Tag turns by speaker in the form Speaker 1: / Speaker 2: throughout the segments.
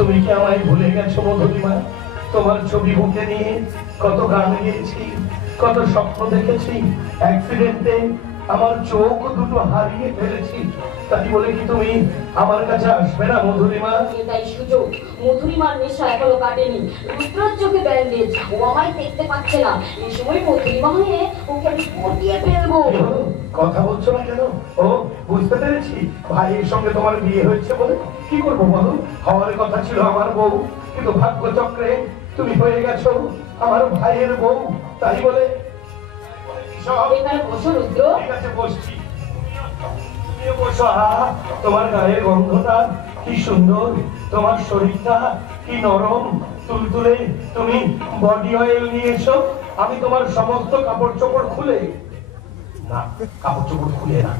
Speaker 1: তুমি কি আমায় ভুলে গেছো মধুরিমা তোমার ছবি বুকে নিয়ে কত গান গেয়েছি কত স্বপ্ন দেখেছি। অ্যাক্সিডেন্টে আমার চোখ দুটো হারিয়ে ফেলেছি। তাই বলে কি তুমি আমার কাছে আসবে না মধুরিমা
Speaker 2: এটাই সুযোগ। মধুরিমার নেশা এখনও কাটেনি। রুদ্রার চোখে ব্যান্ডেজ ও আমায় দেখতে পাচ্ছে না। এই সময় মধুরিমা হয়ে ওকে আমি পটিয়ে ফেলব।
Speaker 1: কথা বলছো না কেন? ও বুঝতে পেরেছি? ভাইয়ের সঙ্গে তোমার বিয়ে হয়েছে বলে? কি করব বলো? হওয়ার কথা ছিল আমার বউ কিন্তু ভাগ্য চক্রে তুমি হয়ে গেছো আমার ভাইয়ের বউ। তাই বলে? সব।
Speaker 2: এখানে বসো রুদ্র।
Speaker 1: ঠিক বসছি। তুমিও বসো আহা, তোমার গায়ের গন্ধটা কি সুন্দর। তোমার শরীরটা কি নরম। তুলতুলে তুমি বডি অয়েল নিয়ে এসো আমি তোমার সমস্ত কাপড় চোপড় খুলে না কাপড় চোপড় খুলে না।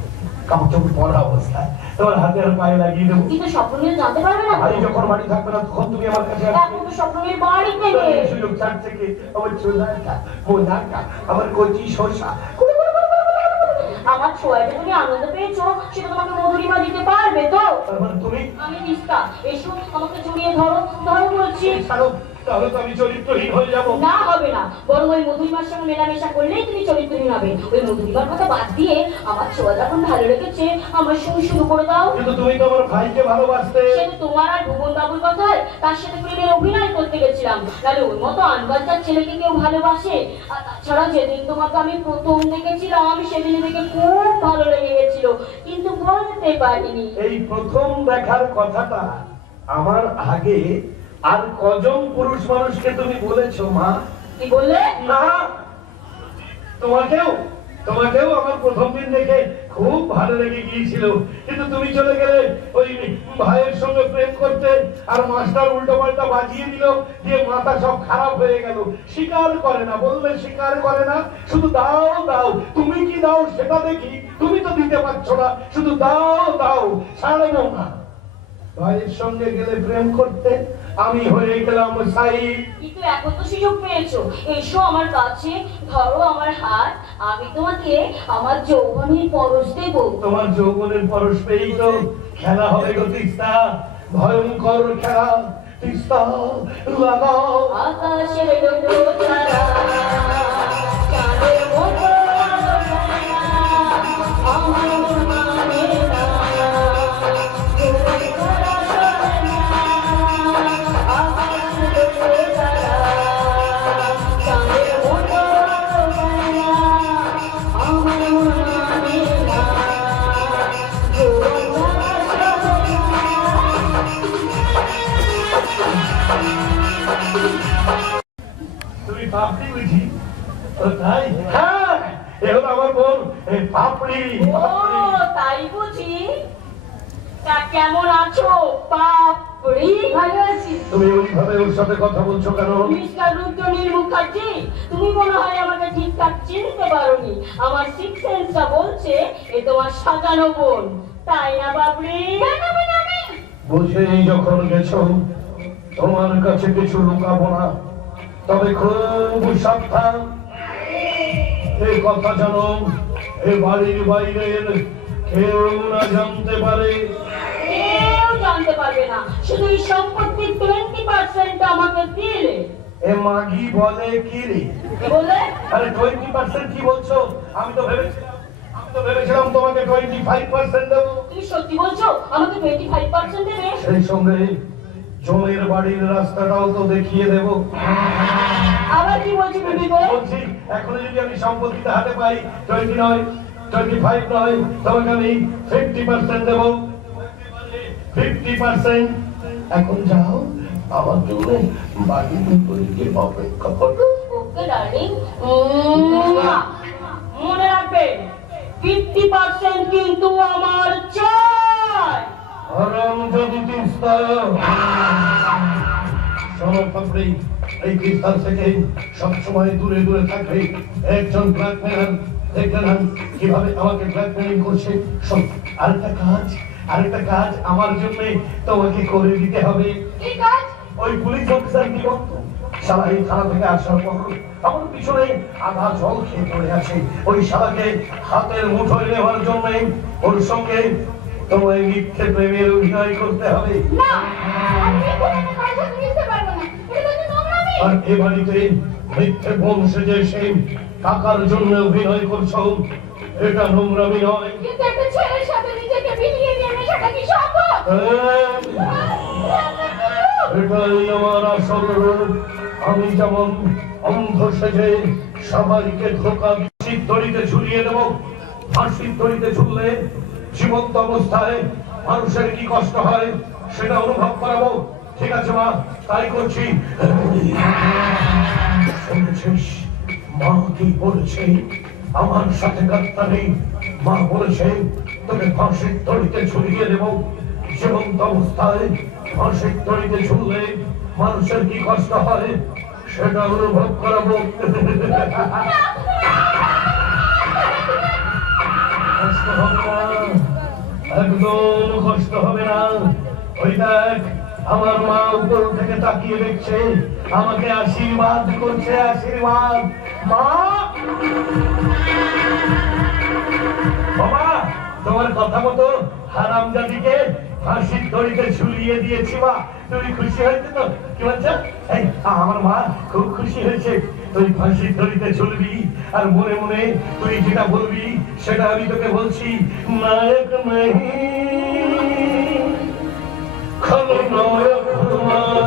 Speaker 1: কাপড় পরা অবস্থায়। তোমার হাতে আর পায়ে লাগিয়ে দেবো।
Speaker 2: কিন্তু স্বপ্ন জানতে পারবে না।
Speaker 1: ভাই যখন বাড়ি থাকবে না তখন তুমি আমার কাছে
Speaker 2: এখন তো স্বপ্ন নিয়ে বাড়িতে
Speaker 1: সুযোগ চার থেকে আমার চোদাটা মোদাটা আমার কচি শসা।
Speaker 2: আমার ছোঁয়াটা তুমি আনন্দ পেয়েছ সেটা তোমাকে মধুরিমা দিতে পারবে তো?
Speaker 1: মানে তুমি
Speaker 2: আমি নিস্তা এসো আমাকে জড়িয়ে ধরো। ধরো বলছি।
Speaker 1: ছাড়ো। তাহলে তো আমি চরিত্রহীন হয়ে যাব।
Speaker 2: না হবে না। বরং ওই মধুরিমার সঙ্গে মেলামেশা করলেই তুমি চরিত্রহীন হবে। ওই মধুরিমার কথা বাদ দিয়ে আমার ছোঁয়া যখন ভালো লেগেছে আমার সঙ্গে শুরু করে দাও।
Speaker 1: কিন্তু তুমি তো আমার ভাইকে ভালোবাসতে।
Speaker 2: সে তো তোমার আর ভুবন বাবুর কথায় তার সাথে প্রেমের অভিনয় করতে গেছিলাম। নাহলে ওর মতো আনবাচ্চার ছেলেকে কেউ ভালোবাসে? আর তাছাড়া যেদিন তোমাকে আমি প্রথম দেখেছিলাম আমি সেদিন দেখে খুব ভালো লেগে গেছিল। কিন্তু বলতে পারিনি।
Speaker 1: এই প্রথম দেখার কথাটা আমার আগে আর কজন পুরুষ মানুষকে তুমি বলেছ মা?
Speaker 2: কি বললে?
Speaker 1: না তোমাকেও তোমাকেও আমার প্রথম দিন দেখে খুব ভালো লেগে গিয়েছিল। কিন্তু তুমি চলে গেলে ওই ভাইয়ের সঙ্গে প্রেম করতে আর মাস্টার উল্টো পাল্টা বাজিয়ে দিল দিয়ে মাথা সব খারাপ হয়ে গেল। স্বীকার করে না বললে স্বীকার করে না শুধু দাও দাও। তুমি কি দাও সেটা দেখি তুমি তো দিতে পারছ না শুধু দাও দাও ছাড়বো না। ভাইয়ের সঙ্গে গেলে প্রেম করতে আমি হয়ে গেলাম সাই
Speaker 2: কিন্তু এখন তো সুযোগ পেয়েছ? এসো আমার কাছে ধরো আমার হাত আমি তোমাকে আমার যৌবনের পরশ দেবো।
Speaker 1: তোমার যৌবনের পরশ পেয়েই তো খেলা হবে গো তিস্তা। ভয়ঙ্কর খেলা তিস্তা লাগাও
Speaker 2: আকাশের ডোডো
Speaker 1: তাই? হ্যাঁ এ হলো আমার বোন পাপড়ি
Speaker 2: ও তাই বুঝি? তা কেমন আছো পাপড়ি? ভালো আছি।
Speaker 1: তুমি ওইভাবে ওর সাথে কথা বলছো কেন?
Speaker 2: মিস্টার রুদ্রনীল মুখার্জি তুমি মনে হয় আমাকে ঠিকঠাক চিনতে পারোনি। আমার সিক্স সেন্সটা বলছে এ তোমার সাজানো বোন। তাই না বাবরি
Speaker 1: বুঝেই যখন গেছো তোমার কাছে কিছু লুকাবো না। তবে খুব সাবধান এই কথা জানো এ বাড়ির বাইরের কেউ না জানতে পারে।
Speaker 2: কেউ জানতে পারবে না। শুধু এই সম্পত্তির টোয়েন্টি পার্সেন্ট আমাকে দিলে।
Speaker 1: এ মাগি বলে কি রে?
Speaker 2: কি
Speaker 1: আরে টোয়েন্টি পার্সেন্ট কি বলছো? আমি তো ভেবেছিলাম আমি তো ভেবেছিলাম তোমাকে টোয়েন্টি ফাইভ পার্সেন্ট দেবো।
Speaker 2: তুমি সত্যি বলছো? আমাকে টোয়েন্টি ফাইভ পার্সেন্ট দেবে?
Speaker 1: সেই সঙ্গে জমির বাড়ির রাস্তাটাও তো দেখিয়ে দেবো।
Speaker 2: আবার কি বলছি বিবি
Speaker 1: বলছি এখন যদি আমি সম্পত্তিটা হাতে পাই টোয়েন্টি নয় টোয়েন্টি ফাইভ নয় তোমাকে আমি ফিফটি পার্সেন্ট দেবো। ফিফটি পার্সেন্ট এখন যাও আমার জন্য বাড়ির বিপরীতে অপেক্ষা করো।
Speaker 2: ওকে মনে রাখবেন ফিফটি পার্সেন্ট কিন্তু আমার চাই।
Speaker 1: হরম যদি তিস্তা। শোনো এই তিস্তার থেকে সবসময় দূরে দূরে থাকবে। একজন ব্ল্যাকমেলার দেখলে না কীভাবে আমাকে ব্ল্যাকমেলিং করছে। শোন আরেকটা কাজ আরেকটা কাজ আমার জন্য তোমাকে করে দিতে হবে। ওই পুলিশ অফিসার কি বলতো? এই থানা থেকে আসার পর আমার পিছনে আধা জল খেয়ে পড়ে আছে। ওই হাতের মুঠোয় নেওয়ার জন্য ওর সঙ্গে তোমায় মিথ্যে প্রেমের অভিনয় করতে হবে। আর এ বাড়িতে মিথ্যে বংশে যে সে টাকার জন্য অভিনয় করছ এটা নোংরামি নয়।
Speaker 2: সম্ভব?
Speaker 1: এটাই আমার আসল রূপ আমি যেমন অন্ধ সেজে সবাইকে ধোকা দড়িতে ঝুলিয়ে দেব ফাঁসির দড়িতে ঝুললে জীবন্ত অবস্থায় মানুষের কি কষ্ট হয় সেটা অনুভব করাবো। ঠিক আছে, মা, তাই করছি। মা কি আমার সাথে মা বলেছে, তোকে ফাঁসির ঝুলিয়ে দেব। জীবন্ত অবস্থায় ফাঁসির দড়িতে ঝুললে মানুষের কি কষ্ট হয় সেটা অনুভব করাবো। কষ্ট হবে না। একদম কষ্ট হবে না। ওই দেখ, আমার মা উপর থেকে তাকিয়ে দেখছে, আমাকে আশীর্বাদ করছে, আশীর্বাদ। মা! বাবা, তোমার কথা মতো হারাম জাতিকে ফাঁসির দড়িতে ঝুলিয়ে দিয়েছি, মা। তুমি খুশি হয়েছে তো? কি বলছো? আমার মা খুব খুশি হয়েছে। তুই ফাঁসির দড়িতে ঝুলবি। আর মনে মনে তুই যেটা বলবি, সেটা আমি তোকে বলছি। নায়ক নহি খবর নয় তোমার